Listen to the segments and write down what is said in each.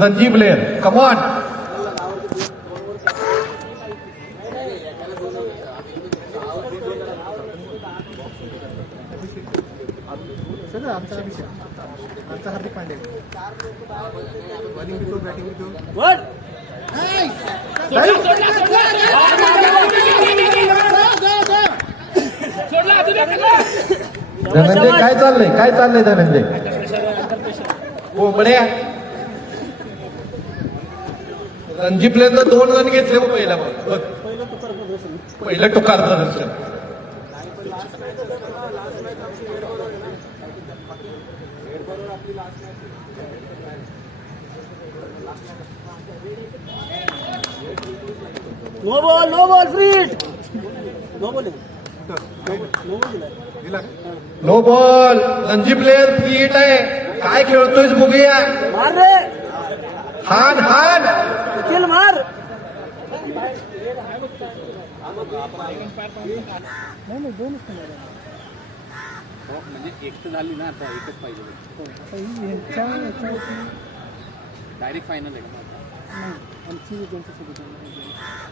Ranji player come on. आमचा हार्दिक Pande bowling घेतो batting घेतो. धनंजय काय चाललंय धनंजय कोंबड्या. रणजी प्लेयरनं 2 रन घेतले पहिला बघ. पहिलं टुकार प्रदर्शन. No ball free hit. No ball. Ranji player free hit आहे. काय खेळतोयस बघूया. मार रे. हान किल मार. म्हणजे एक तर झाली ना, आता एकच पाहिजे. डायरेक्ट फायनल आहे का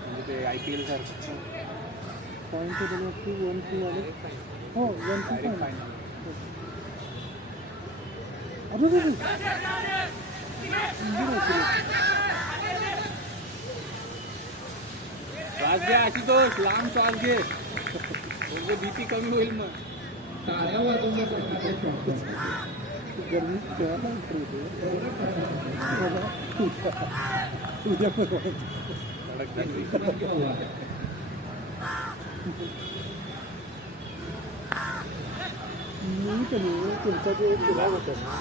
म्हणजे ते IPL सारखं पॉईंट टेबलवरती 1-2 आले. हो 1-2 फायनल. श्वास घ्या आशुतोष, लांब श्वास घे. BP कमी होईल मग. गर्मी खेळायला तुमचा जो चिराग होता ना,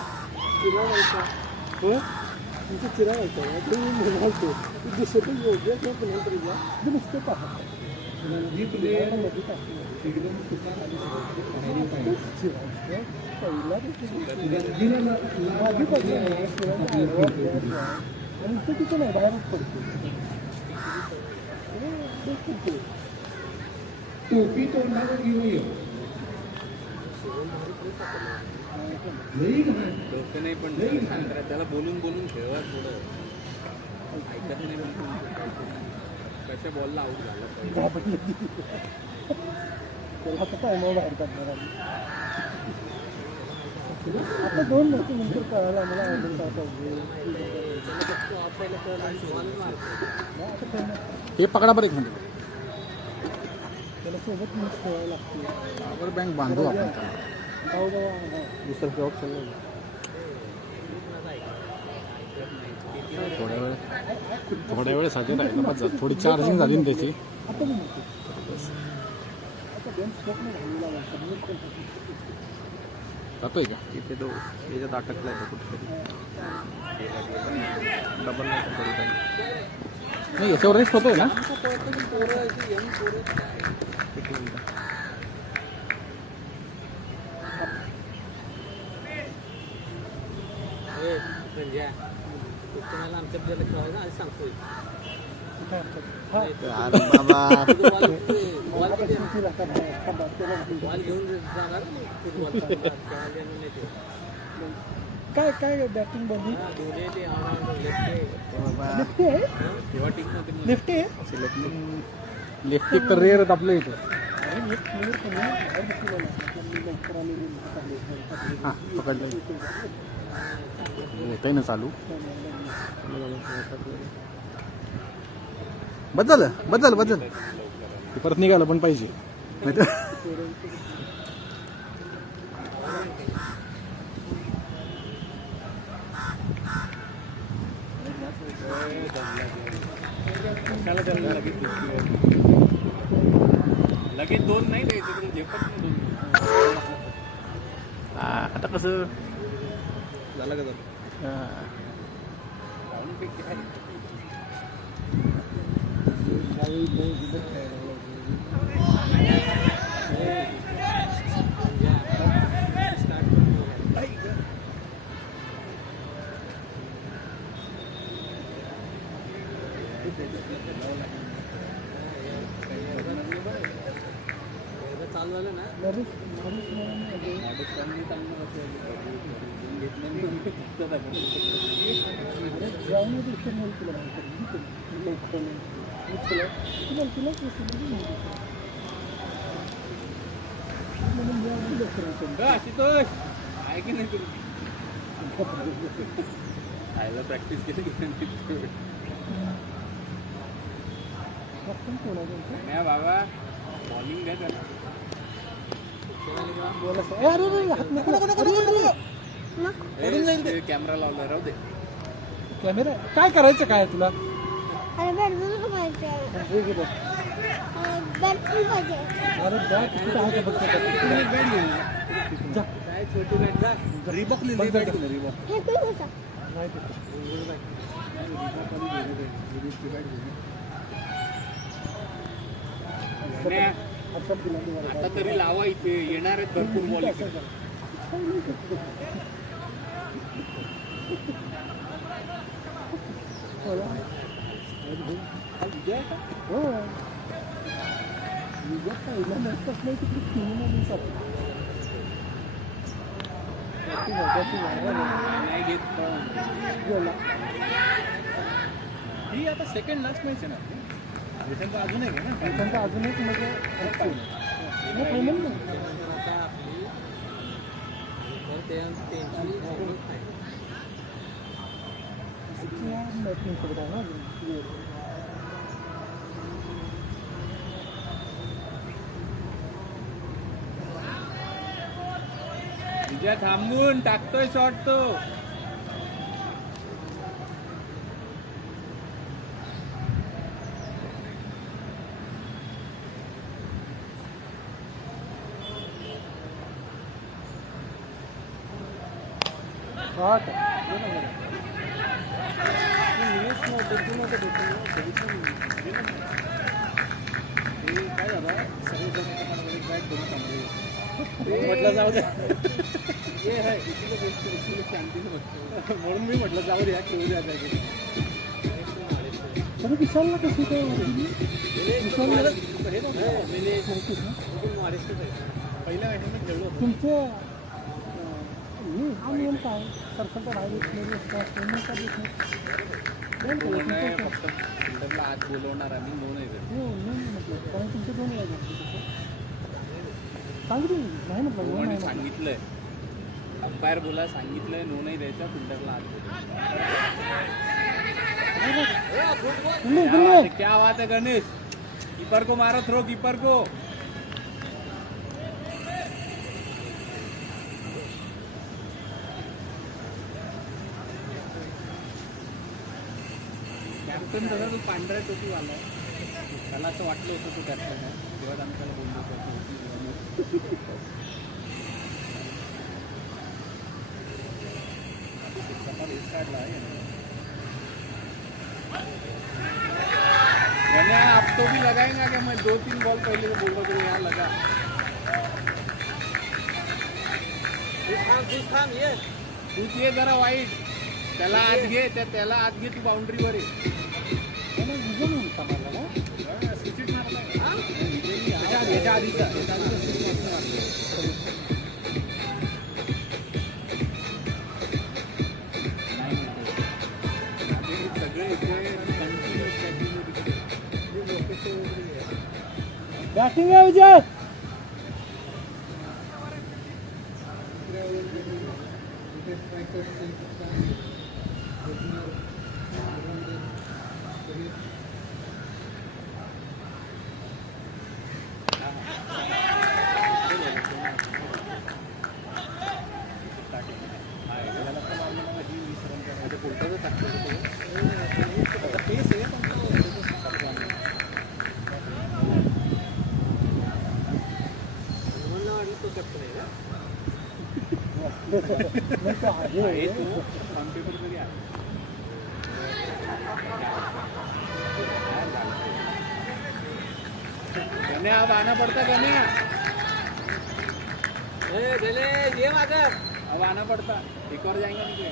चिराग व्हायचा हो तुमचा चिराग व्हायचा ते मी म्हणालतो की दिसतच योग्य किंवा पुन्हा तरी घ्या ते नुसतं पाहत आणि तो तिथं नाही बाहेरच पडतो. टोपी तोंडावर घेऊन ये. डोकं नाही पण त्याला बोलून खेळवा थोडं. ऐकत नाही पण कशा बॉलला आऊट झाला त्याला आता टायमावर बाहेर काढणार आम्ही. आता 2 मॅच नंतर कळायला आम्हाला आयडल काय पाहिजे. हे पकडा बरं एक मिनिट. त्याला सोबत मॅच खेळायला लागते. पॉवर बँक बांधू आपण. दुसरं जॉब चाललं थोड्या वेळेसाठी राहिलं पाहिजे. थोडी चार्जिंग झाली ना त्याची. आता बेंच स्टॉकने घालून जातोय का इथे तो याच्यात अटकलाय तो कुठेतरी. डबल नाही, याच्यावर रेस्ट होतोय ना. आमच्या खेळायला आधी सांगतोय काय काय बॅटिंग बंदी. लेफ्टी आहे. लेफ्टी करिअर आहेत आपल्या इथं. हां पकडलं होत आहे ना चालू. बदल परत निघालं पण पाहिजे नाही तर. लगेच 2 नाही द्यायचं. आता कसं झालं का चालू झालं ना. जाऊन तुला तुला आशुतोष आहे की नाही तुम्ही खायला प्रॅक्टिस केली की नाही बाबा बॉलिंग द्या त्याला कॅमेरा लावला राहू दे कॅमेरा काय करायचं काय तुला अरे बॅटबॉल पाहिजे बॅटबॉल पाहिजे अरे बॅट कुठं आहे का बघतो जा काय छोटी बॅट जा रिबॉक लिहिली बॅट रिबॉक हे काय होता नाही ते आता तरी लावा इथे येणार आहेत भरपूर बॉल हो विजय पहिला मॅचच नाही तिकडे नाही घेत ही आता सेकंड लास्ट मॅच आहे ना त्याच्यानंतर अजून एक आहे ना त्याच्यानंतर अजून एक म्हणजे फायनल ना सोबत आहे ना विजय थांबून टाकतोय शॉट तो काय झालं सगळेजण बॅट करून थांबले म्हटलं जाऊ द्या हे आहे इथलं शांती म्हणून मी म्हटलं जाऊ द्या खेळू द्या काय तरी विशालला कशी काय विशालला पहिल्या मॅचमध्ये खेळलो होतो तुमचे हा नियम काय सरकारचा बाहेर फक्त फिल्डरला आत बोलवणार आणि नो नाही देत. हो नाही म्हटलं कारण तुमचे दोन आहे सांगितलं नाही म्हटलं नो आणि सांगितलंय अंपायर बोला सांगितलंय नो नाही द्यायचा फिल्डरला आत बोलवणार. क्या बात है गणेश कीपर को मारो थ्रो कीपर को कॅप्टन तसा तो पांढऱ्या टोपी वाला त्याला असं वाटलं होतं तो कॅप्टन आहे तेव्हा आम्ही त्याला बोललो होतो काढला है अब तो भी लगाएगा क्या मैं 2-3 बॉल पहले से बोल रहा हूँ यहाँ लगा तूच ये जरा वाईट त्याला आत घे त्याला आत घे तू बाउंड्रीवर आहे याच्या आधीचा सगळे बॅटिंग आहे विजय आहे तो कॉम्प्युटर तरी आहे गण्या अब आना पड़ता गण्या ये मागर अब आना पड़ता एक और जाएंगे मुझे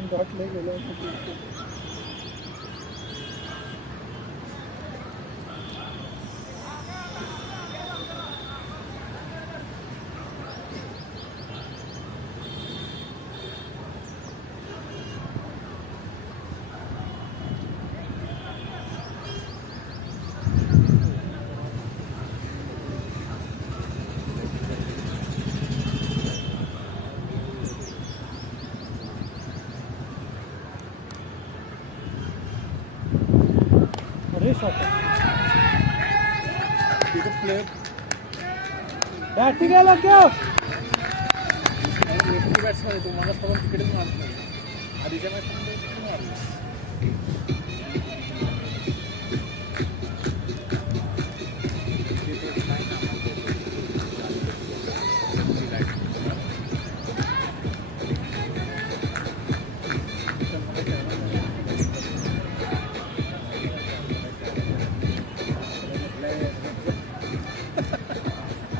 पण डॉट नाही गेलं अरे शॉट तिथं प्लेअर बॅटिंग यायला क्या बॅट्समॅन आहे तो मला पण तिकडेच मारत नाही आधीच्या मॅचमध्ये मारला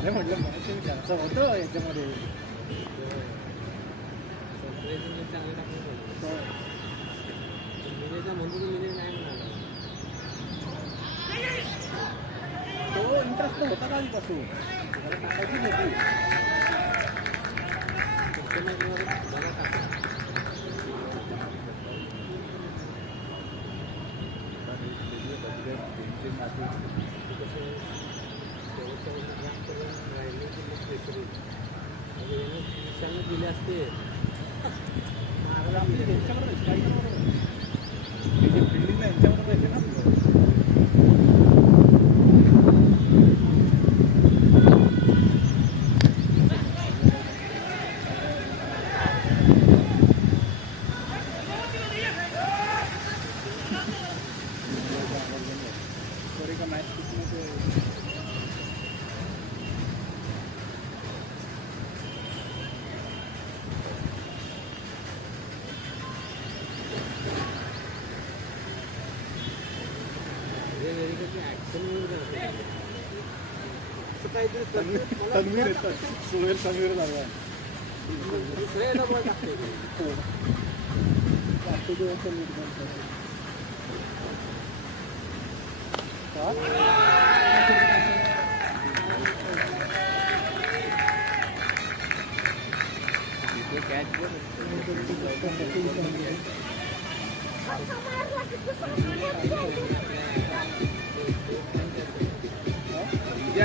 अरे म्हटलं मॅच त्यांचं होतं याच्यामध्ये चांगलं टाकलं मिरेचा म्हणतो तो मिरे नाही म्हणाला तो इंटरेस्ट होता का आधीपासून त्याला टाकायची नव्हती बघा टाका दिले असते यांच्याकडे फिल्डिंगला यांच्याकडे पाहिजे ना का मॅच तन्वीर येतात सुहेल तन्वीर झाला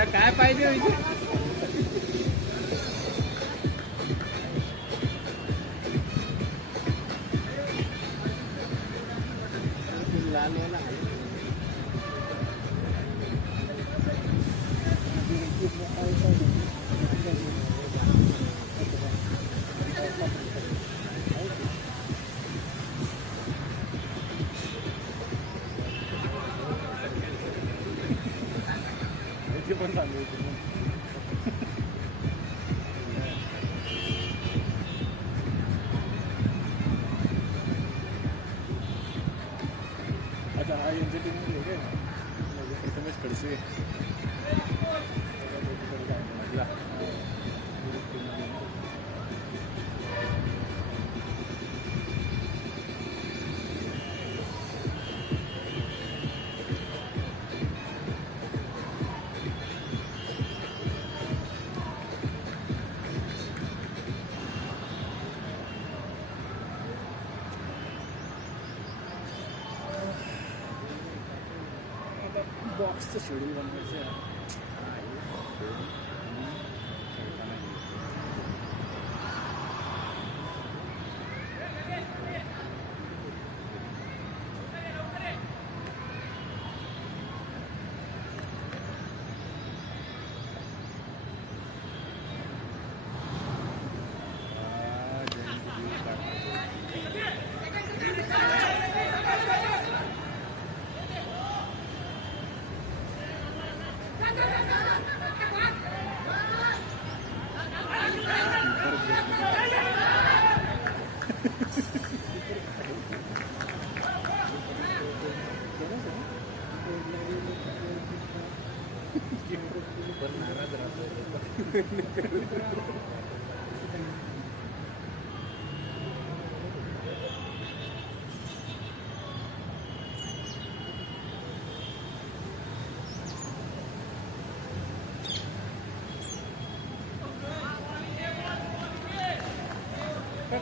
काय पाहिजे पण चालू होते अच्छा हा यांच्या टीममध्ये काय प्रथमेश खडसे बॉक्सचं शेड्यूल बनवायचं आहे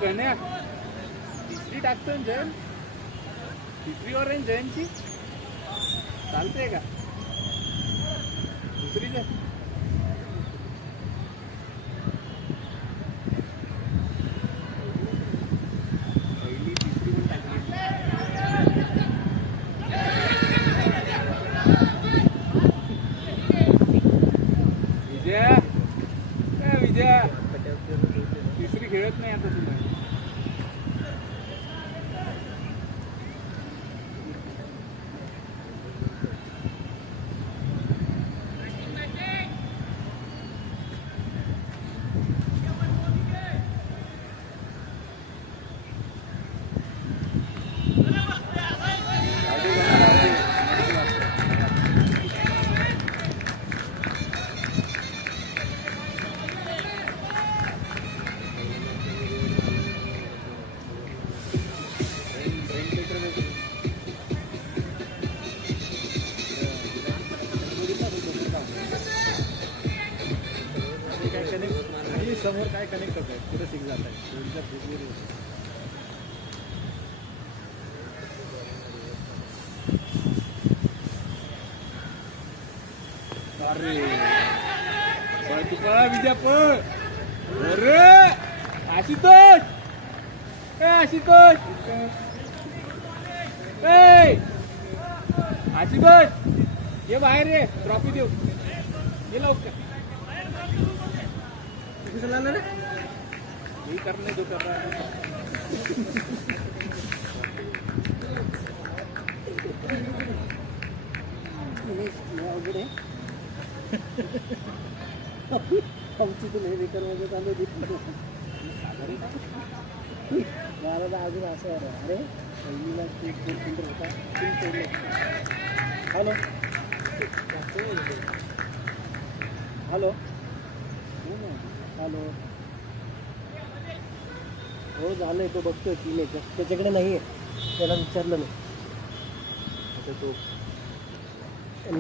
गण्या तिसरी टाकतो ना जयन, तिसरी ओव्हर आहे ना जयनची, चालतंय का दुसरी जय? पहिली तिसरी पण टाकली. विजया ए विजया तिसरी खेळत नाही आता तुला. आणि समोर काय कनेक्ट होत आहे, कुठे सिग्नल जात आहे. अरे पळ तू पळा विजया पळ. अरे आशुतोष ए आशुतोष ए आशुतोष ये बाहेर रे, ट्रॉफी देऊ ये लवकर. मी करणे तो कर रहा अवघड आहे. आमची तर नाही बेकार वगैरे चालू होती. मला तर अजून असं आहे अरे पहिलीला ते सुंदर होता हॅलो हॅलो हॅलो हो झालंय तो बघतोय तीन एक त्याच्याकडे नाही आहे, त्याला विचारलं नाही. आता तो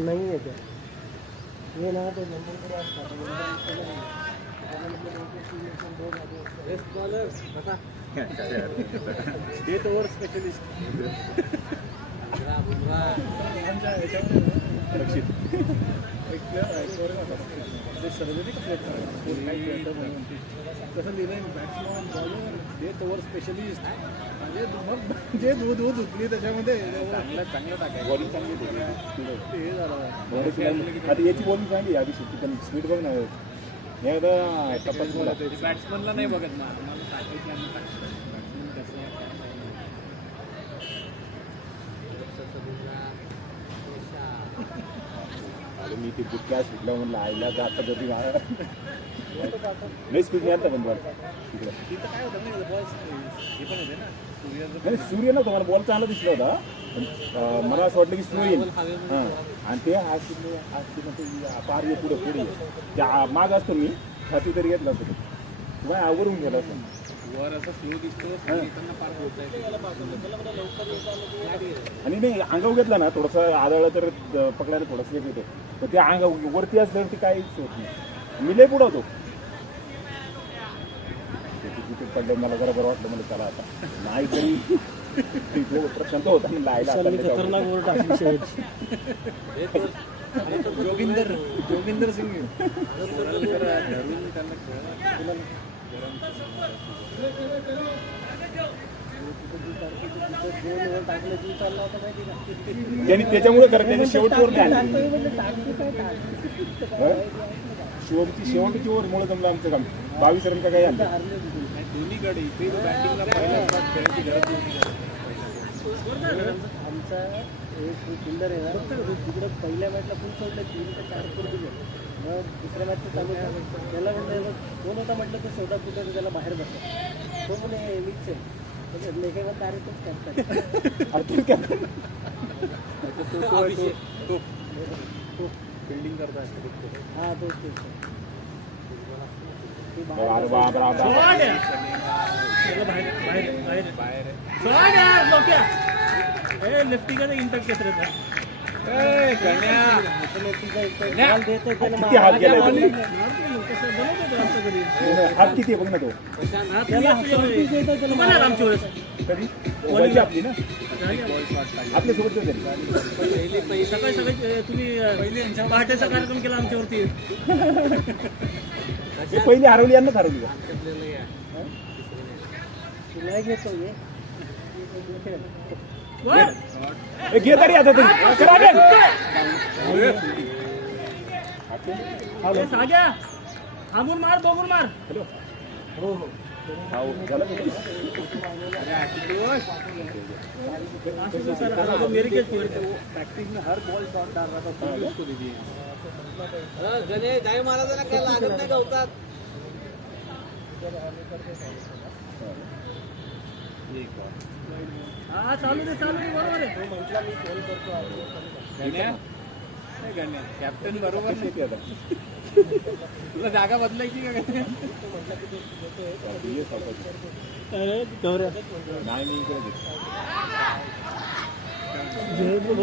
नाही आहे त्या हे ना ते नंबरकडे असतात. डेथ ओव्हर स्पेशलिस्ट कसं लिहिलंय batsman bowler death over specialist. म्हणजे मग जे दूध उठली त्याच्यामध्ये चांगलं टाकायचं. बॉलिंग चांगली हे झालं. आता याची बॉलिंग चांगली आहे अभिषेक, पण स्पीड बघ ना हे आता टप्पाच मला बॅट्समनला नाही बघत ना, मला टाकायची आम्ही टाकतो. बॅट्समन कसं आहे काय अरे मी ते बुटक्या सुटलं म्हणलं आईला तर आता कधी नाही स्पीड नाही आता पण बॉल तिकडे तिथं काय होतं नाही बॉल हे पण होते ना सूर्याचं नाही सूर्य नव्हतं, मला बॉल चांगला दिसला होता. पण मला असं वाटलं की सूर्य येईल हां, आणि ते आज पार ये पुढे पुढे त्या माग असतो मी छाती तरी घेतला असतो तू काय आवरून गेला असतो. वर असं स्लो दिसतो, येताना पार होत आणि नाही अंगावर घेतला ना थोडंसं आदळलं तर पकडायला थोडंसं येत होतं, पण ते अंगावर वरती असल्यावर ते काहीच होत नाही. मी लय पुढं होतो तिथे पडलं, मला जरा बरं वाटलं. मला चला आता नाही तरी प्रशांत होता म्हणलं आईला खतरनाक ओव्हर टाकली शेवटची. जोगिंदर सिंग धरून त्यांना खेळ. दोन ओव्हर टाकले तू चालला होता माहिती का? त्यांनी त्याच्यामुळे करत त्याच्या शेवटवर नाही आले. शेवटची ओव्हरमुळे जमलं आमचं काम. 22 रन का काही आलं दोन्हीकडे इथे बॅटिंगला पहिल्या खेळायची गरज नव्हती. आमचा एक फिल्डर आहे ना तिकडे पहिल्या मॅचला फुल सोडलं 3 ते 4 फूट दिले. मग दुसऱ्या मॅचचं चालू झालं त्याला म्हटलं कोण होता म्हटलं तो शोधा कुठे त्याला बाहेर बसला. तो म्हणे मीच आहे लेखेला तारीखच करतात. फिल्डिंग करताय हा तो लिफ्टिंग का इम्पॅक्ट कसं किती हात गेला हात किती आहे बघ ना तो कधी मोबाईलची आपली ना आपल्यासोबत सकाळी सकाळी तुम्ही पहाटेचा कार्यक्रम केला आमच्यावरती. पहिली हरवली यांनाच हरवली का नाही घेतो मी. घे तरी आता तुम्ही करा रे. साग्या आगून मार बघून मार. हो झालं मेरे के प्रैक्टिस में हर बॉल शॉट डाल रहा था तो उसको दे दिए. गणेश जाई महाराजांना काय लागत नाही गवतात. हा चालू दे बरोबर आहे. कॅप्टन बरोबर नाही. तुला जागा बदलायची का काय? नाही मी इकडे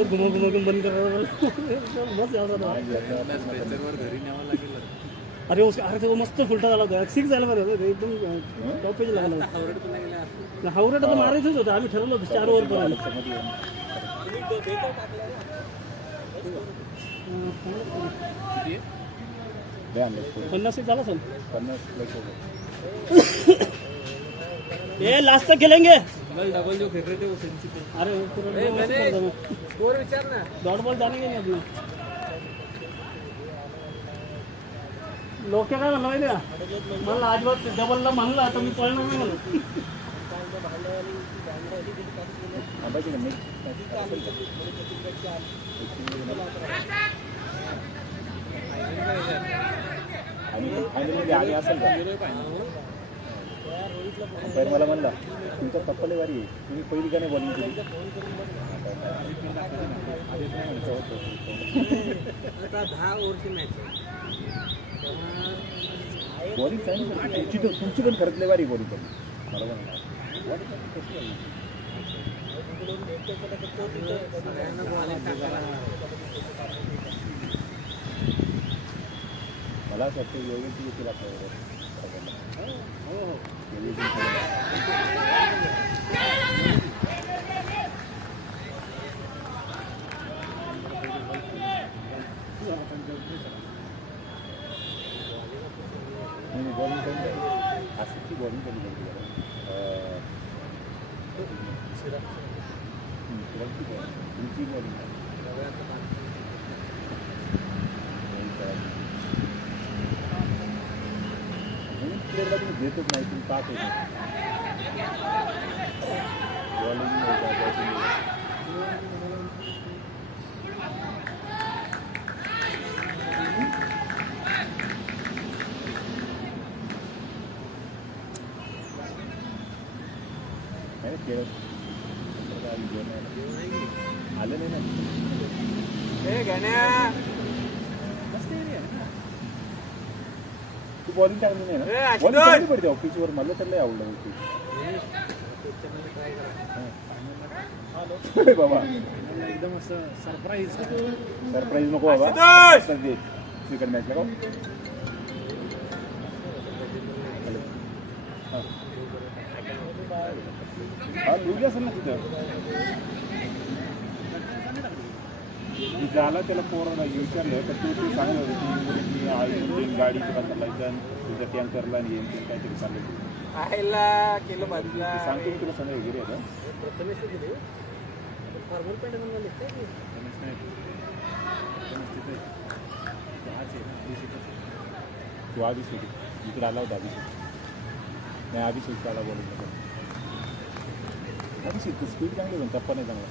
घुमून बंद कर. घरी न्यावं लागेल. अरे तो मस्त फुलटा झाला होता. 6 झाला बरं एकदम टॉप पेज लागला. हावरेट तर मारायचंच होतं. आम्ही ठरवलं होतं 4 ओव्हर पर्यंत. 50 झाला सर. 50 ये लास्ट तक खेलेंगे. डबल जो खेल रहे थे वो सेंसी पे. अरे स्कोर विचार ना. डॉट बॉल जानेंगे नहीं अभी. लोक काय म्हणलं मला अजिबात डबलला म्हणलं तर मी पळणार नाही म्हणून. आणि फायनलमध्ये आली असेल का तर मला म्हणला तुमचा टप्पा वारी आहे तुम्ही पहिली का नाही बॉलिंग केली. आता 10 ओव्हरची मॅच बॉलिंग चांगली तुमची पण खरंच वारी बॉलिंग करून मला मला असं वाटतं योग्य येतील आपल्यावर. बॉलिंग करून आसिफची बॉलिंग कधी करते तुमची बॉलिंग प्लेअरला तुम्ही घेतच नाही तुम्ही पाच होत बॉलिंग आलं नाही ना. तू बॉलिंग चांगली नाही ना. बॉलिंग चांगली पडते ऑफिसवर. मला तर लय आवडलं होती बाबा. एकदम असं सरप्राईज नको बाबा. सेकंड मॅचला का हा बोलली असेल ना तिथं झाला त्याला पोराला विचारलं तर तू सांगत होतं की आई गाडी तुला चालायचं तुझ्या टँकरला येईल काहीतरी चाललं आयला केलं बाजूला. सांगतो मी तुला संध्या वगैरे आता फॉर्मल पॅन्ट म्हणून तू अभिषेक इकडे आला होता अभिषेक नाही अभिषेक आला बोलून अभिषेक स्पीड चांगली होती टप्पा नाही चांगला.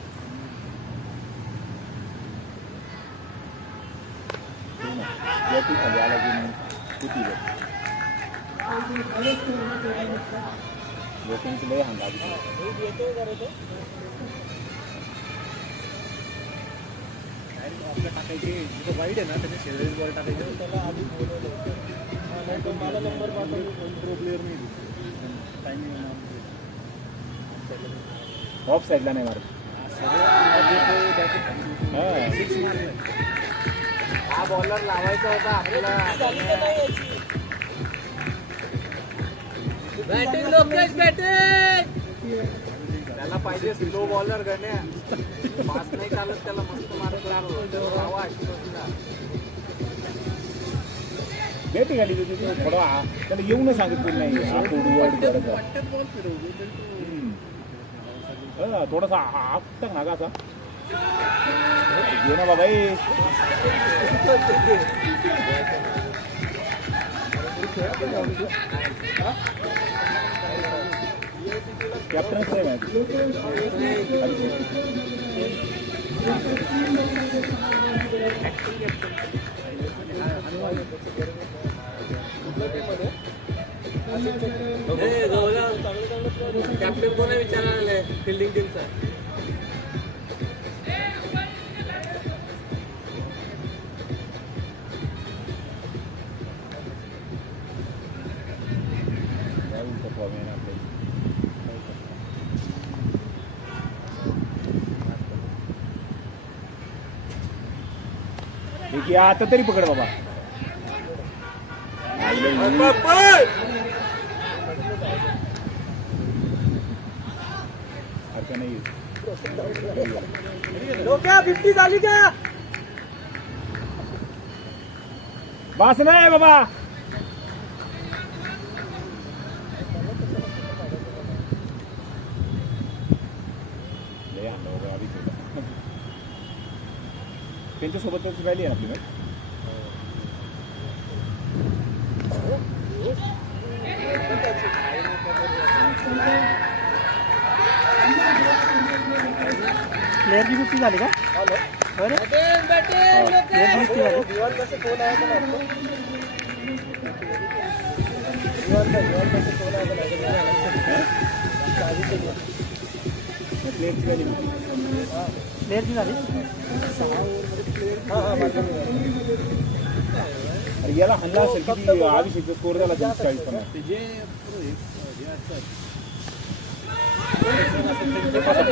खाली आला की किती लोकांची लय हांगा आपल्या टाकायचे जिथं वाईट आहे ना त्याच्या शेजारी बॉल टाकायचे. त्याला आधी मला नंबर प्रो प्लेअर नाही टायमिंग ऑफ साईडला नाही मारत. हां बॉलर लावायचा होता आपल्याला. Batting Lokesh batting. त्याला पाहिजे स्लो बॉलर गण्या. फास्ट नाही चालत त्याला, मस्त मारत राहावं. लावा आशीर्वादला. बॅटिंग आली होती थोडा त्याला येऊन सांगितलं नाही थोडासा आपटा नागा असा ये ना बाबा कॅप्टन कॅप्टन कोणा विचारायला फिल्डिंग टीमचा. आता तरी पकड बाबा. डोक्या 50 झाली का? बास नाही बाबा. त्यांच्यासोबतच रॅली आहे आपली मॅच. प्लेअरची 50 झाली का? प्लेअरची 50 झाली. दिवान कसं फोन आहे का आपको? प्लेअरची झाली. अरे याला हल्ला असेल की अभिषेकचा स्कोर झाला 40-50.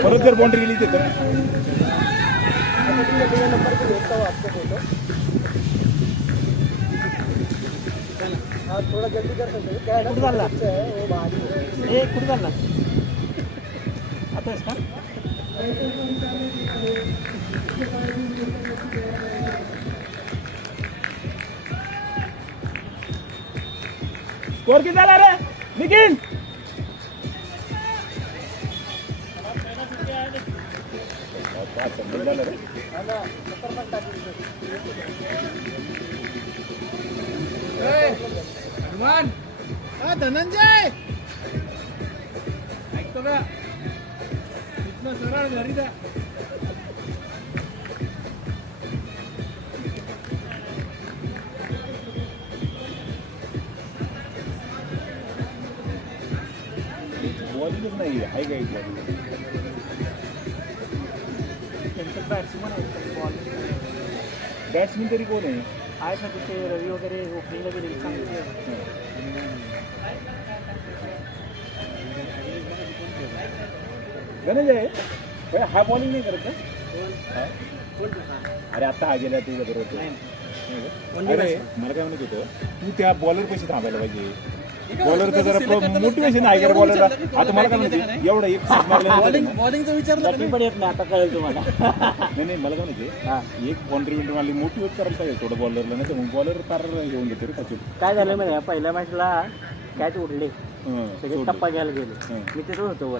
परत जर बाउंड्री गेली तर थोड़ा जल्दी कर सकते हो क्या? कुठे चालला? हे कुठे चालला आता? का स्कोर किती झाला रे निखिल? झालं रे. हनुमान हा धनंजय ऐकतो का? इथनं सरळ घरी जा. बॉलिंगच नाही आहे का एक बॉलिंग. त्यांचं बॅट्समन आहे. बॉल बॅट्समन तरी कोण आहे? आहेत ना तिथे रवी वगैरे ओपनिंगला गेले चांगले. गणेश आहे हा बॉलिंग नाही करत का? अरे आता हा गेला तुझ्या बरोबर. अरे मला काय म्हणत होतं तू त्या बॉलर पैसे थांबायला पाहिजे. बॉलरचं जरा मोटिवेशन आहे का बॉलरला. आता मला काय म्हणते एवढं एक बॉलिंगचं विचारलं पण येत नाही आता कळेल तुम्हाला. नाही मला काय म्हणते एक बाउंड्री विंड्री मला मोटिवेट करायला पाहिजे थोडं बॉलरला. नाही तर मग बॉलर फार घेऊन देते रे त्याचे. काय झालं माहिती पहिल्या मॅचला कॅच उडले सगळे टप्पा घ्यायला गेले. मी तिथं होतो वर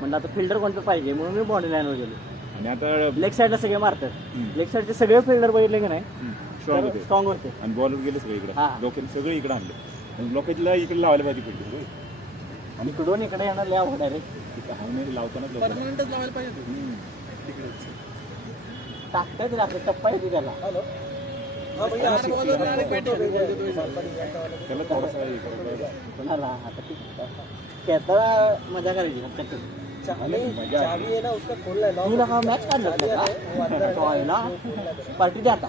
म्हणलं आता फिल्डर कोणतं पाहिजे म्हणून मी बाउंड्री लाईनवर गेलो. आणि आता लेग साईडला सगळे मारतात. लेग साईडचे सगळे फिल्डर बघितले की नाही स्ट्रॉंग होते. आणि बॉलर गेले सगळे इकडे. लोकांनी सगळे इकडे आणले. लोकांना इकडे लावायला पाहिजे फिल्डर. आणि इकडून इकडे येणार लय अवघड आहे रे. लावतानाच परमनंटच लावायला पाहिजे टाकताय तरी आपले टप्पा येते त्याला. त्याला थोडासा कोणाला आता खेळताना मजा करायची. तुला हा मॅच काढला पार्टी द्या आता.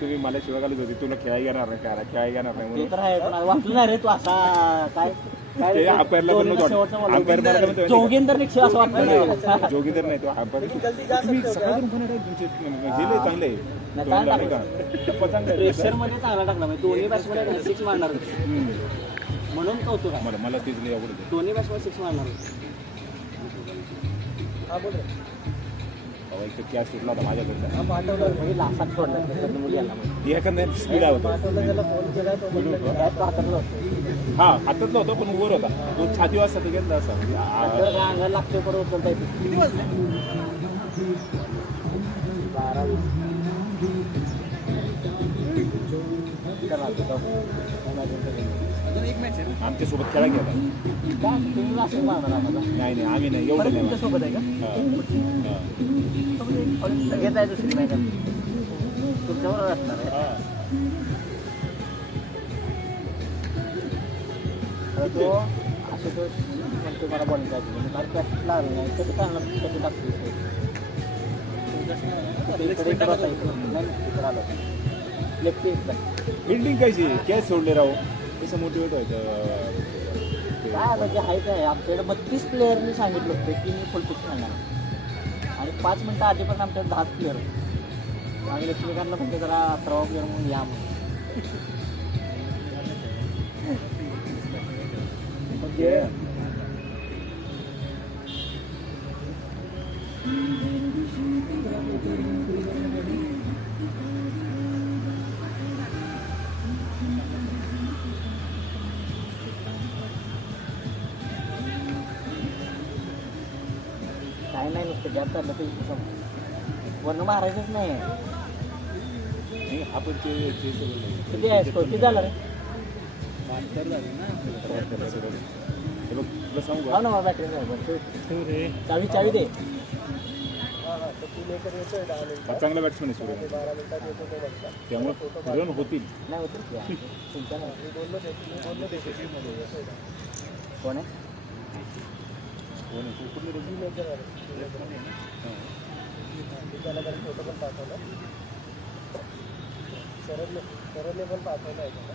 तुम्ही मला शिवाय घालत होती तुला खेळायला घेणार नाही. खेळायला घेणार नाही ते तर आहे. वाटलं नाही रे तू असा काय ते अंपायरला पण नव्हतं अंपायर मार्ग नव्हतं जोगेंदर निक्षे असं वाटतं जोगीदार नाही तो अंपायर तुम्ही सकाळून पण गेले चांगले नाही का टप्पा चांगला आहे. प्रेशर मध्ये चांगला टाकला म्हणजे दोन्ही बॅट्समॅन 6 मारणार होते. म्हणून कौतुक आहे. मला तेच लई आवडतं दोन्ही बॅट्समॅन 6 मारणार होते. एक कॅच सुटला होता माझ्याकडचा म्हणजे लासात सोडला त्याच्यातनं मुली आला म्हणजे. एखाद्या स्पीड होता हा हातातला होता पण वर होता तो छाती वाजता ते घेतला असा म्हणजे जर काय अंगाला लागते पण उचलता येते. 12-20 एक मॅच आहे. आमच्यासोबत खेळा गेला तुम्ही असं मारणार आम्हाला. नाही आम्ही नाही एवढं नाही तुमच्यासोबत आहे का? घेत आहे दुसरी मॅच तुमच्याबरोबर असणार आहे. तर तो असं तो म्हणतो मला बॉलिंग करायची म्हणजे मला प्रॅक्टिस लागली नाही कसं करणार कसं टाकतो लेफ्ट फिल्डिंग कशी कॅच सोडले राहू कसं मोटिवेट व्हायचं काय म्हणजे आहे काय आमच्याकडे 32 प्लेयरनी सांगितलं होतं की मी फुल पिच खेळणार आणि 5 मिनटं आधीपासून आमच्याकडे 10 प्लेयर होते आणि लक्ष्मीकांतला फक्त जरा 11 प्लेयर म्हणून या म्हणजे काय नाही नुसतं गॅप काढलं ते वर्ण मारायचंच नाही. आपण ते किती आहे स्कोर किती झालं रे? तुला सांगू हो ना बॅटरी चावी दे. चांगला बॅट्समॅन आहे सूर्य त्यामुळे रन होतील नाही होत तुमच्या कोण आहे?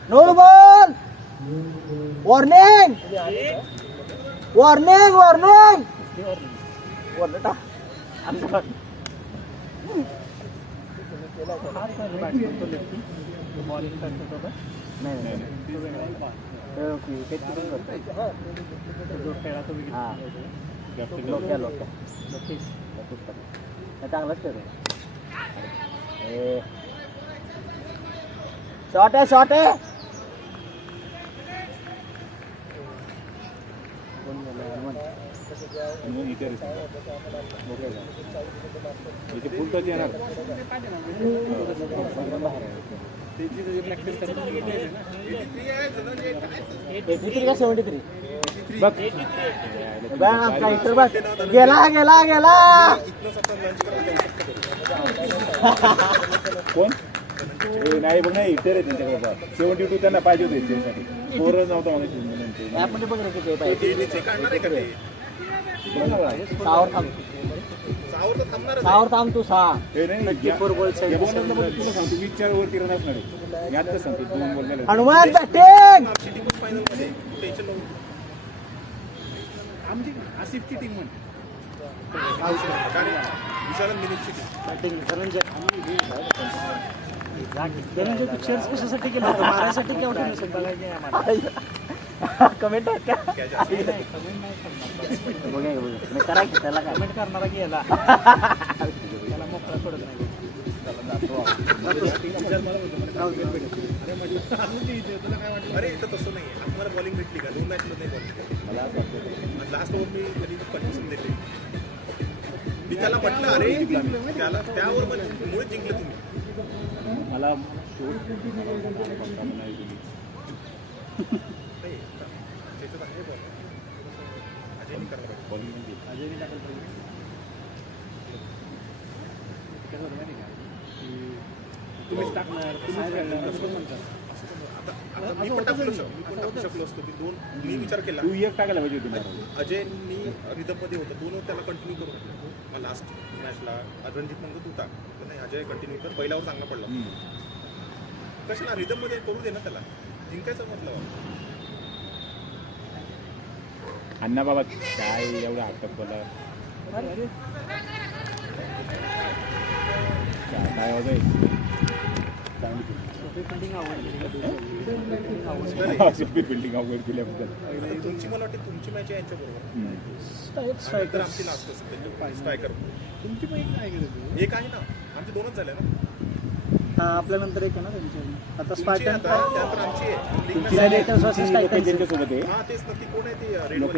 No ball warning warning warning warning चांगलाच शॉट आहे शॉट आहे. इथे फुल टच येणार प्रॅक्टिस करतो 83 का 73 बघ काहीतरी बघ गेला गेला गेला कोण नाही बघ नाही हिटर आहे त्यांच्याकडे 72 त्यांना पाहिजे होते त्यासाठी फोरच नव्हता मला आपण बघ रे किती पाहिजे सावर थांब तू सहा तुला सांगतो 20 वरती रन असणार आहे. मी आत्ताच सांगतो 2 बॉल गेले हनुमान बॅटिंग आमची आसिफची टीम म्हणते धनंजय तू चेअर्स कशासाठी केला मारायसाठी केवढं कमेंट आहे का करा की त्याला काय कमेंट करणारा गेला त्याला मोकळा सोडत नाही अरे इथं तसं नाही आम्हाला बॉलिंग भेटली का 2 मॅच मध्ये बॉलिंग लास्ट ओव्हर मी कधी कंडिशन देते मी त्याला म्हटलं अरे त्याला त्यावर मुळे जिंकलं तुम्ही मला त्याच्यात आहे बॉल अजयनी करणार तुम्हीच टाकणार तुम्हीच खेळणार आता मी पण टाकू शकलो असतो मी विचार केला तू एक टाकायला पाहिजे होती अजयनी रिदममध्ये होतं 2 त्याला कंटिन्यू करू शकतो लास्ट मॅचला रणजित नंतर तू टाक नाही अजय कंटिन्यू कर पहिल्यावर चांगला पडला कशाला रिदममध्ये करू दे ना त्याला जिंकायचं म्हटलं अण्णा बाबा काय एवढं हटक बोला काय वाजाय फिल्डिंग आवडली बिल्डिंग अवॉइड केल्याबद्दल आता तुमची मला वाटते तुमची मॅच आहे यांच्याबरोबर तर स्ट्रायकर आमची लास्ट असते स्ट्रायकर तुमची पण एक नाही गेलं एक आहे ना आमचे दोनच झाले ना हा आपल्यानंतर एक आहे ना त्यांच्या आता तुमची स्पार्टन आता त्यानंतर आमची आहे League match. ग्लॅडिएटर्स वर्सेस टायटन्स त्यांच्यासोबत आहे हा तेच नक्की कोण आहे ते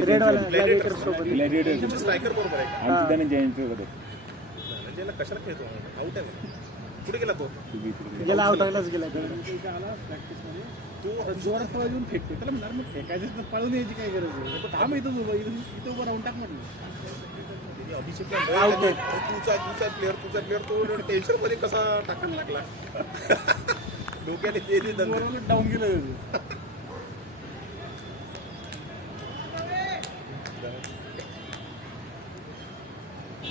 रेडवाला ग्लॅडिएटर सोबत ग्लॅडिएटर तुमचे स्ट्रायकर बरोबर आहे का आमची धनंजय यांच्यासोबत आहे धनंजयला कशाला खेळतो आउट आहे मग. कुठे गेला तो ज्याला आउट व्हायलाच गेला आला प्रॅक्टिसमध्ये तो जोरात पळा येऊन फेकतो त्याला म्हणणार मग फेकायचं तर पळून यायची काय गरज आहे थांब इथं उभं इथं उभं राहून टाक म्हटलं तिने अभिषेकला तुझा प्लेअर तो टेन्शन मध्ये कसा टाकायला लागला डोक्याने ते दंड बरोबर डाऊन गेलं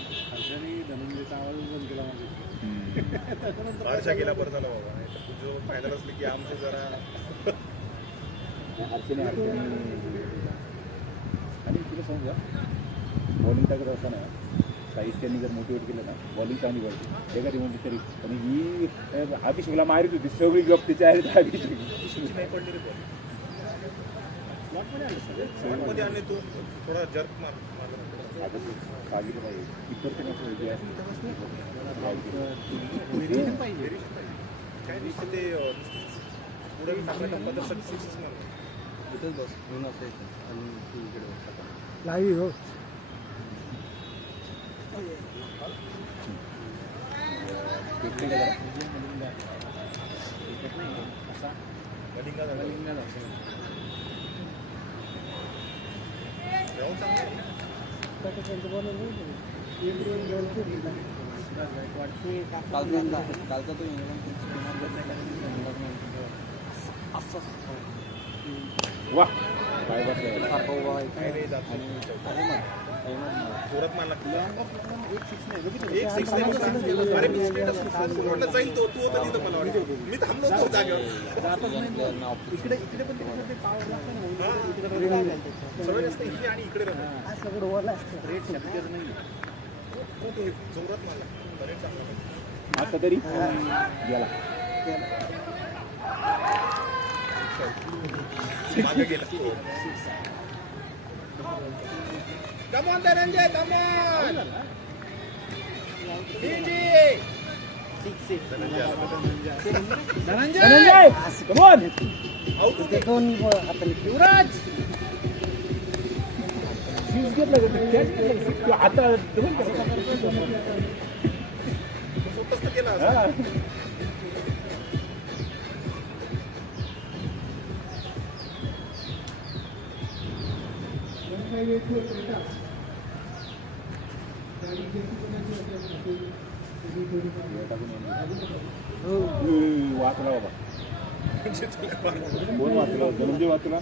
धनंजयचा आवाज बंद केला माझ्या बारशा गेला बरं झालं बाबा नाही तर तुझं फायनल असले की आमचे जरा हर्षणे आणि तुला सांगू का बॉलिंग टाकत असताना साहित्याने जर मोटिवेट केलं ना बॉलिंग चांगली पाहिजे एखादी म्हणजे तरी पण ही अभिषेकला मारित होती सगळी गप तिच्या आहे अभिषेक अभिषेकची नाही पडली रे बॉल मध्ये आले तो थोडा जर्क मारला आता ते सांगितलं पाहिजे इतर कोणाचं व्हेरिएशन पाहिजे काय नुसतं ते पुढे टाकला टप्पा तर सक्सेस मारला इथंच बस दोन असायचं आणि तू इकडे बस लाईव्ह हो बलिंगा झाला ग्राउंड चांगला आहे. कालचा तो वा काय बसलं काय रे जात नाही. जोरात मारला एक सिक्स नाही अरे मी स्टेटस म्हटलं जाईल तो तू होता तिथं मला वाटतं मी थांबलो होतो जागेवर इकडे इकडे पण ते पावर लागतं हा. सगळं जास्त इकडे आणि इकडे राहतो हा सगळं ओव्हरला असतं रेट शक्यच नाही तो जोरात मारला बरेच चांगला आता तरी गेला मागे गेला Come on, Dhananjay, come on! Dhananjay come on Out ते दोन हाताने युवराज सीज घेतला का ते? catch घेतला का? तो आता स्वतःच तर केला हा. वाचला बाबा कोण वाचला धनंजय वाचला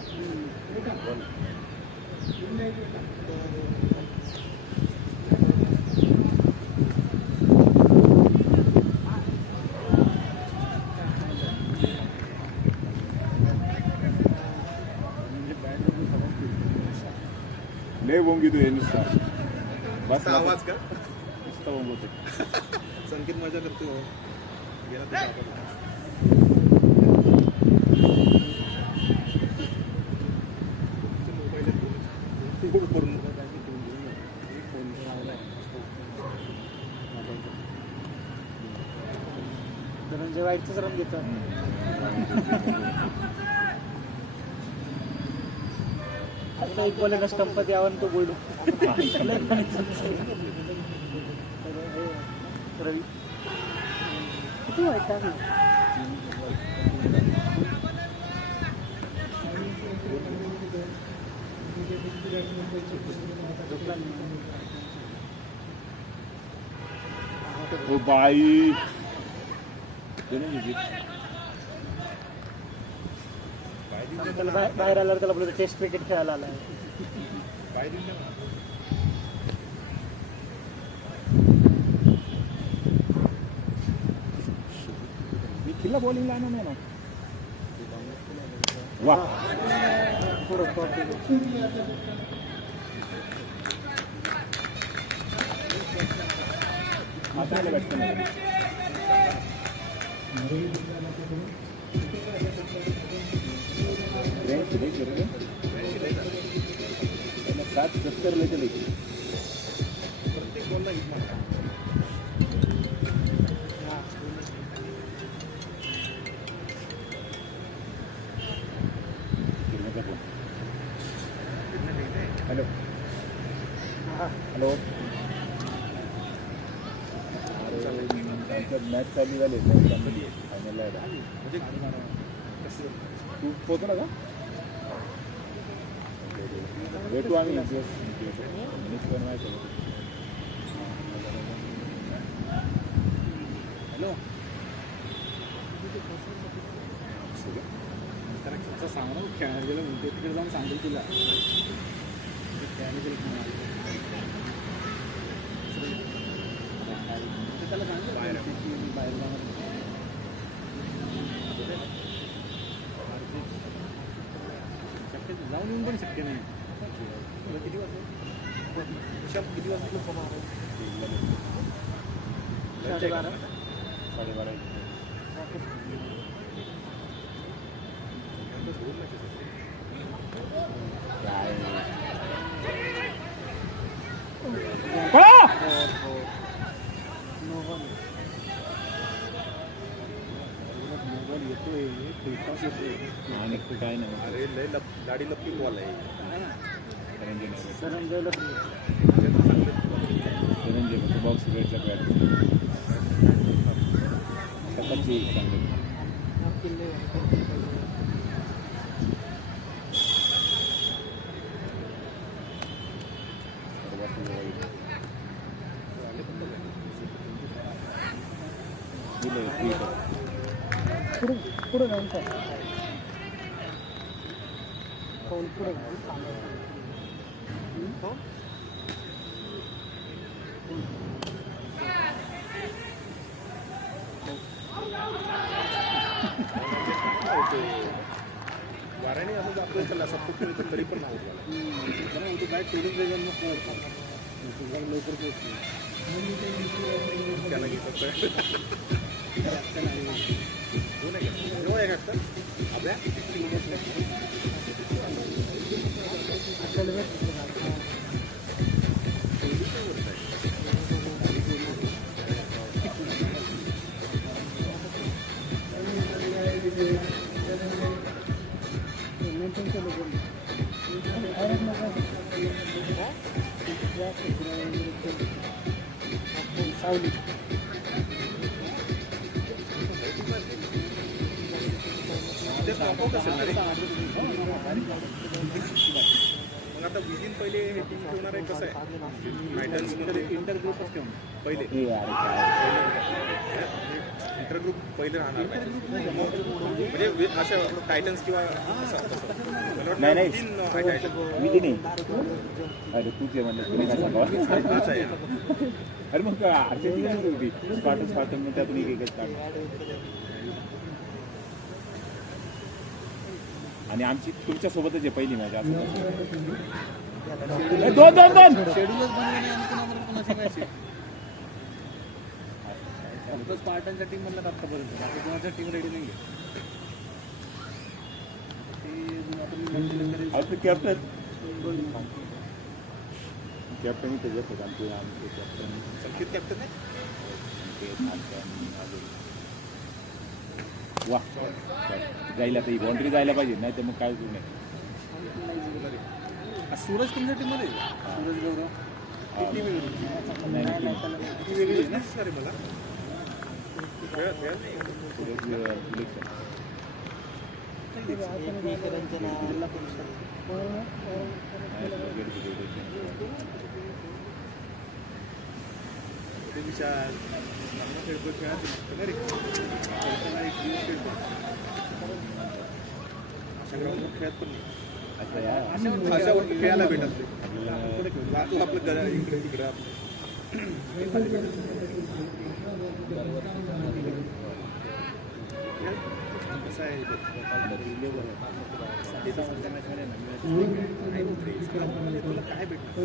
लय बोंगी तू हे नुसता बस असा आवाज का नुसता बोंगवतो संकेत मजा करतो गेला तो जागा. मोबाईल आहे, फोन करून धनंजय वाईटच रन घेतो आता एक बॉल आहे स्टंप यावर तो बोलू रवी किती वाईट आहे ओ बाई त्याला बाहेर आल्यावर त्याला बोलतो टेस्ट क्रिकेट खेळायला आला बाय दिलं ना. मी किल्ला बॉलिंगला आणू नाही ना वा पुढं हा चांगला बॅट्समॅन आहे. ब्रँच लई करू रे. 7-70 लई केली. प्रत्येक बॉलला हिट मारला. हॅलो हॅलो आमचं मॅच चालू झाले फायनलला आहे. म्हणजे तू पोहोचला का? भेटू आम्ही मिनिट पण माहिती हॅलो त्याला सांग ना खेळायला गेलं म्हणते तिकडे जाऊन सांगेल तुला खेळायला गेलं त्याला सांगितलं बाहेर जाणार शक्य जाऊन येऊन पण शक्य नाही. तुला किती वाजता किती वाजता 12:30 मोबाईल येतोय फेसपास येतोय आणि काय नाही अरे लय गाडी लपकी बॉल आहे. सरंजावलं चिरंजीव बॉक्स वेटचा प्लॅट सकाळची चांगली पुढे जाऊन काय पाऊल पुढे वाऱ्याने असं आपलं त्याला सपोर्ट केलं तरी पण नाही होत मला. तो बॅट सोडून जाईल लवकर पोहोचतो त्याला घेतो दोन आहे का? जेव्हा एक असतं आपल्या सावली नॉकआउट असेल ना रे. मग आता विदिन पहिले हे टीम ठेवणार आहे कसं आहे टायटन्समध्ये इंटरग्रुपच ठेवून पहिले इंटरग्रुप पहिले राहणार म्हणजे अशा टायटन्स किंवा नाही नाही मी नाही अरे तूच आहे म्हणलं आहे. अरे मग अर्जेंटिना होती स्पार्टन मग त्यातून एकच काढ. आणि आमची तुमच्या सोबतच आहे पहिली मॅच असं दोन शेड्यूलच बनवणे आणि कोणाची मॅच आहे स्पार्टनच्या टीम मधला आतापर्यंत बाकी कोणाच्या टीम रेडी नाही आपलं कॅप्टन त्याच्यात होतं आमचे कॅप्टन संकेत कॅप्टन आहे. वा जायला तर ही बाउंड्री जायला पाहिजे नाही तर मग काय करू नये. सूरज तुमच्या टीम मध्ये सूरज गौरव किती वेगळी आहे ना सर मला खेळत विचार खेळतो खेळायचं रे अशा ग्राउंडवर खेळत पण नाही. अशावर खेळायला भेटत नाही. राहतो आपलं घर इकडे तिकडं कसं आहे ते लेबर तुला काय भेटणार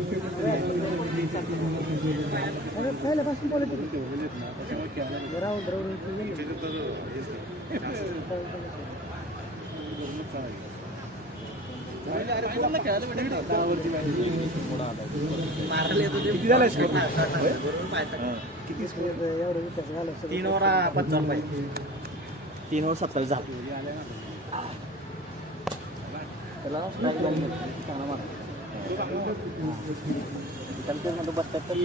पहिल्यापासून बोलत होते किती झालं किती स्कोर एवढं विकास झालं 3 ओव्हर 55 पाहिजे 3 ओव्हर 27 झालं त्याला चांगला मारा त्याला बसतात तर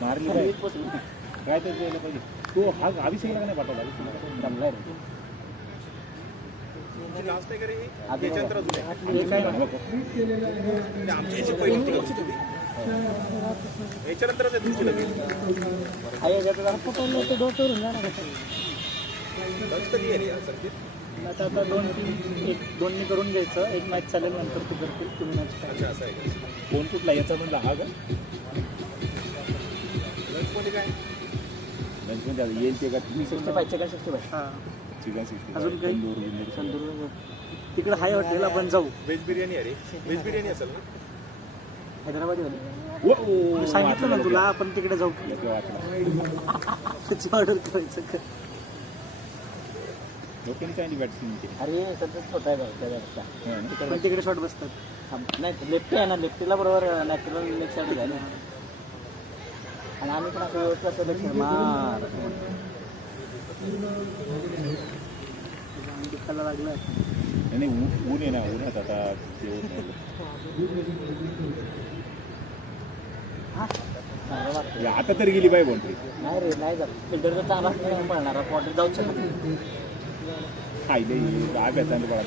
मारली काय तर द्यायला पाहिजे तो हा अभिषेकला नाही पाठवला जमलाय लास्ट आहे का रे हे? त्याच्यानंतर अजून आहे. हे काय म्हणा म्हणजे आमची याची पहिली ती औषध होती याच्यानंतरच आहे दुसरी लगेच लक्ष कधी आहे रे या सर्किट आता 2 करून घ्यायचं एक मॅच चालेल नंतर तू करतील तुम्ही मॅच अच्छा असं आहे का? फोन कुठला याचा म्हणला हा का लंचमध्ये काय म्हणजे येईल ते का 65 का 65 चिकन 60 अजून काही तंदूर तिकडे हाय हॉटेल आपण जाऊ व्हेज बिर्याणी आहे रे व्हेज बिर्याणी असेल ना हैदराबादी वाली सांगितलं ना तुला आपण तिकडे जाऊ त्याची ऑर्डर करायचं लोकांनी चांगली बॅट्समॅन अरे सतत छोटा आहे त्यापेक्षा पण तिकडे शॉट बसतात नाही लेफ्टी आहे ना लेफ्टीला बरोबर नॅचरल लेग साईड आहे ना आणि आम्ही पण असं व्यवस्थित असं लक्ष मार दिखायला लागलं नाही ऊन आहे ना उन्हात आता आता तरी गेली बाय बाउंड्री नाही रे नाही जात फिल्टर तर चांगला असं पळणार पॉटर जाऊ शकत खायला काय बेचायला पडा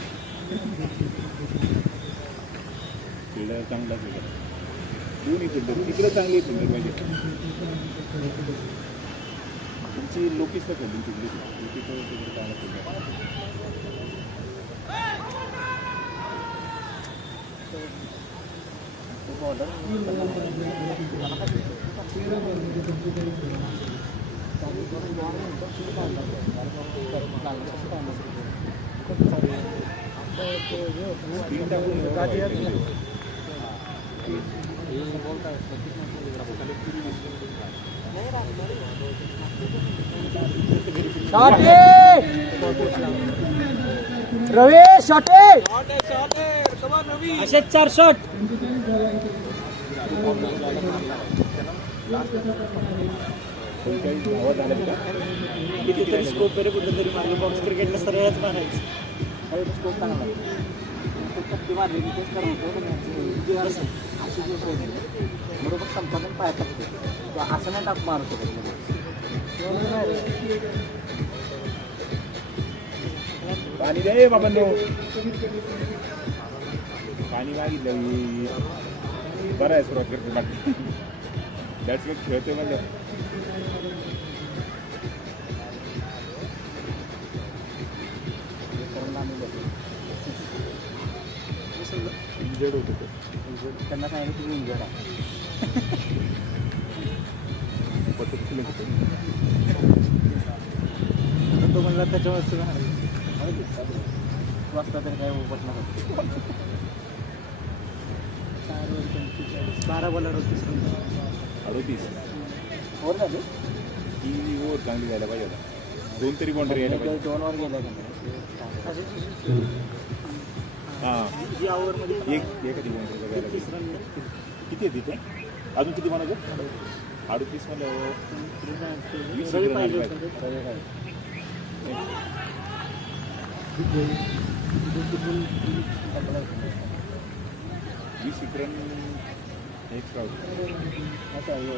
फिल्डर चांगला फिल्डर दोन्ही फिल्डर तिकडे चांगली फिल्डर पाहिजे तुमची लोकेशला खेळून तिकडे लोकेशला तिकडे चांगला फिल्डर रवी शॉटे असे 4 शॉट कितीतरी स्कोप वगैरे कुठेतरी मारलं बॉक्स क्रिकेटला सरळच मारायचं स्कोप चांगला मारली तेच करायचं बरोबर संपादन पाय टाकते असं नाही टाक मारू शकत पाणी दे बाबांनो पाणी मागितलं बरं आहे सुरुवात करते बाकी बॅट्समॅन खेळतोय म्हणजे इंजर्ड होतो त्यांना सांगितलं तुम्ही इंजर्ड आहे तो म्हणला त्याच्या वस्तू वाजता तरी काय पटणार 12 बॉलर होती 38 ओव्हर झाली ही ओव्हर चांगली जायला पाहिजे आता 2 तरी बाउंड्री यायला पाहिजे 2 ओव्हर गेल्या हां ही ओव्हरमध्ये एखादी बाउंड्री बघायला पाहिजे किती आहे तिथे अजून किती म्हणायचं 38 मध्ये रवी पाहिजे होतं. वीस रन एक्स्ट्रा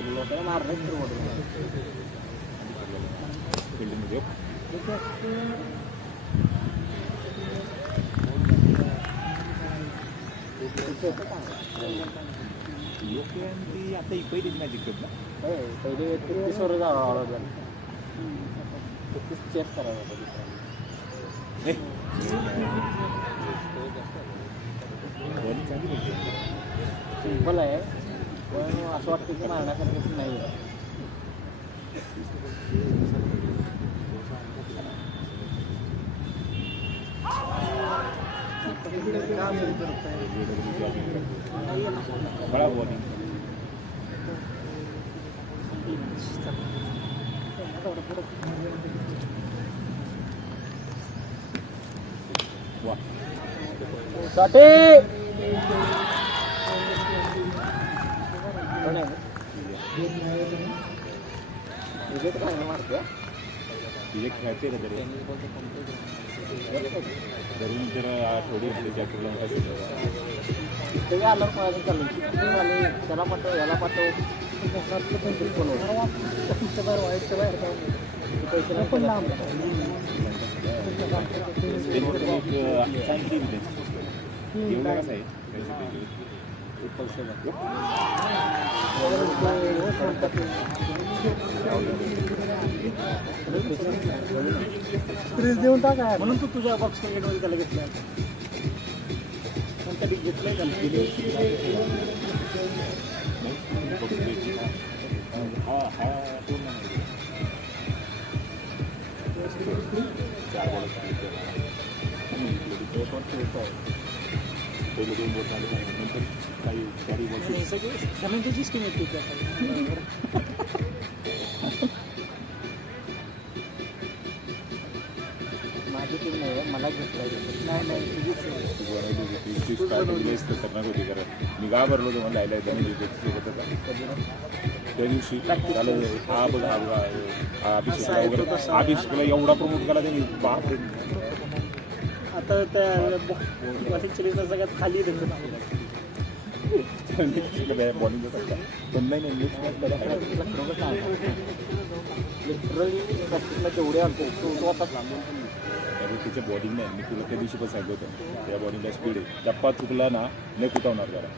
लोकांना मारलं फील्डमध्ये लोकांनी आता ही पहिलीच मॅच जिंकत ना पहिले 33 वर जावं लागलं 33 चेस करावं होतं सिंपल आहे पण असं वाटतं की मारण्यासारखं नाही आहे का असेल तर बळा बॉलिंग वा साठे तिथे खेळते ना तरी धरून जर थोडी जॅकेट लावून ते आलं कोणाचं चालू त्याला पाठव याला पाठव वाईटच्या बाहेर पैसे पण लांब एवढं कसं आहे क्रीज देऊन टाका म्हणून तू तुझ्या बॉक्स क्रिकेटमध्ये त्याला घेतला पण कधी घेतलंय का हा हा पहिले 2 बॉल झाले नंतर काही 4 बॉल सगळी त्याची स्कीम येते माझी टीम नाही मला घेतलं नाही तुझी खतरनाक होती कारण मी घाबरलो होतो मला लायला सोबत त्या दिवशी झालं हा बघ हा अभिषेकला एवढा प्रमोट केला त्यांनी बापरे आता त्या चिलीचा सगळ्यात खाली त्याचं बॉलिंग पण नाही नेक्स्ट लिटरली जेवढे आणतो तो आता अरे त्याच्या बॉलिंग नाही मी तुला त्या दिवशी पण सांगितलं होतं त्या बॉलिंगला स्पीड आहे टप्पा चुकला ना नाही कुठवणार जरा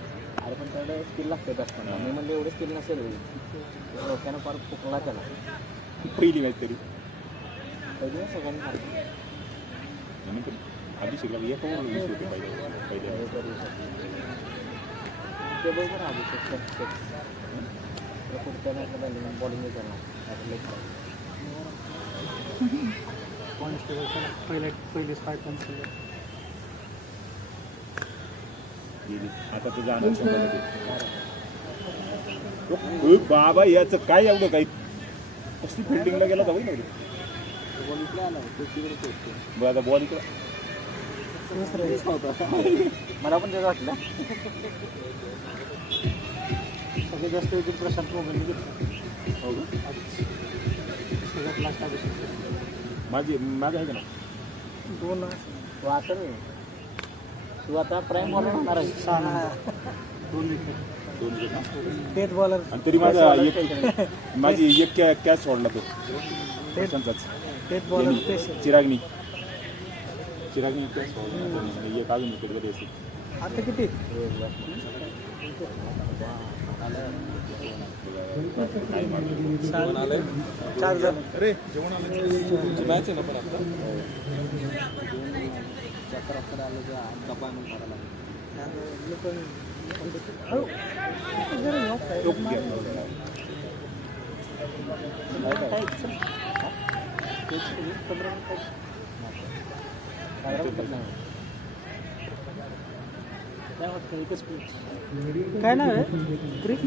अरे पण त्याला स्किल लागते असताना मी म्हणलं एवढं स्किल नसेल डोक्यानं फार फुकला त्याला पहिली मॅच तरी पहिली सगळ्यांनी अभिषेकला एक ओव्हर वीस होते पहिल्या ते बरोबर अभिषेक पुढच्या मॅचला बॉलिंग करणार पहिलेच 5 रन्स गेली आता तर जाणार बाबा याचं काय एवढं काही कसली फिल्डिंगला गेला तर होईल बरं आता बॉल इकडं मला पण त्याचं वाटलं सगळ्यात जास्त वेळ प्रशांत मोबाईल घेतला सगळ्यात लास्ट माझी माझं आहे का ना 2 तू आता तू आता प्राईम बॉलर होणार आहे 2 विकेट डेथ बॉलर आणि तरी माझी एक कॅच सोडला तो प्रशांतचाच डेथ बॉलर चिरागनी कॅच सोडला एक अजून विकेट मध्ये असेल आता किती चार जण अरे जेवण आलं मॅच आहे ना पण आता काय नाव आहे ग्रीक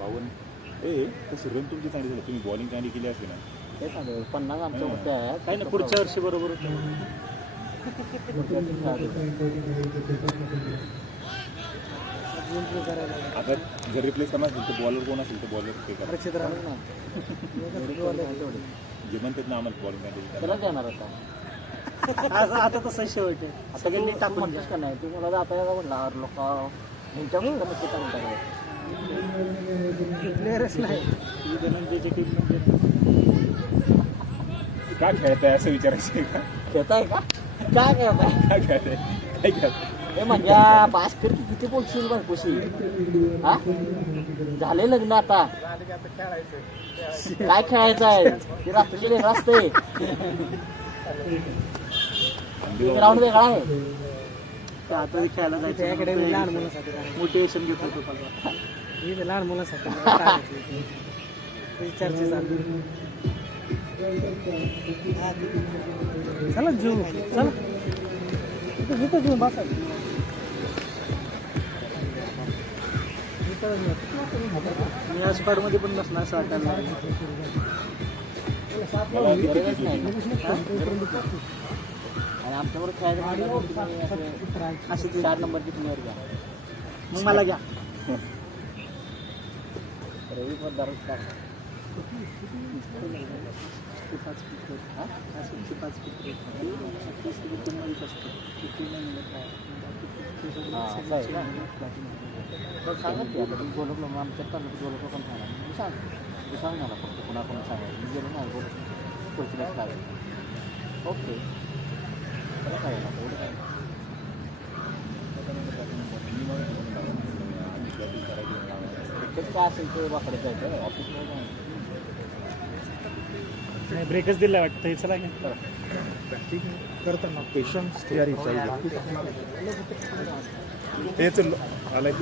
52 ए तसं रन तुमची चांगली झाली तुम्ही बॉलिंग चांगली केली असली ना ते सांगतो 50 आमच्या होत्या काय ना पुढच्या वर्षी बरोबर आता जर रिप्लेस करणार असेल तर बॉलर कोण असेल तर बॉलर ते करा जे म्हणतात ना आम्हाला बॉलिंग त्याला देणार आता आता तसं शेवट आहे सगळ्यांनी टाक म्हणतोस का नाही तू मला आता का म्हणला लोक ह्यांच्यामुळे नक्की टाकून टाकायचं प्लेयरच नाही धनंजयची टीम काय खेळताय असं विचारायचं का खेळताय का काय खेळताय काय खेळताय काय खेळताय हे म्हणजे पास कर किती बोलशील भरपूशी हा झाले लग्न आता काय खेळायचं आहे ते रात्रीचे वेगळं असते ग्राउंड वेगळा आहे आता खेळायला जायचं याकडे लहान मुलासाठी मोटिवेशन घेत होतो लहान मुलासाठी चर्चा चालू चला जेऊ चला इथं जेऊ बसा मी या स्पॉटमध्ये पण बसला असं वाटायला मला गरजच नाही. आणि आमच्याबरोबर खेळायचं असे 4 नंबरची प्लेअर घ्या मग मला घ्या रवी पण दररोज टाक 65 सांगत की आता तुम्ही बोलवलं मग आमच्यात चाललं बोलवलं पण सांगा मी सांग मला फक्त कोणाकोणा सांगायचं मी गेलो ना बोलत पुढची लक्ष लागेल ओके त्याला काय आहे ना एवढं काय एकच काय असेल ते वापरत जायचं ऑफिसमध्ये नाही ब्रेकच दिला वाटतं चला की करताना पेशन्स तयारी पाहिजे तेच आलाय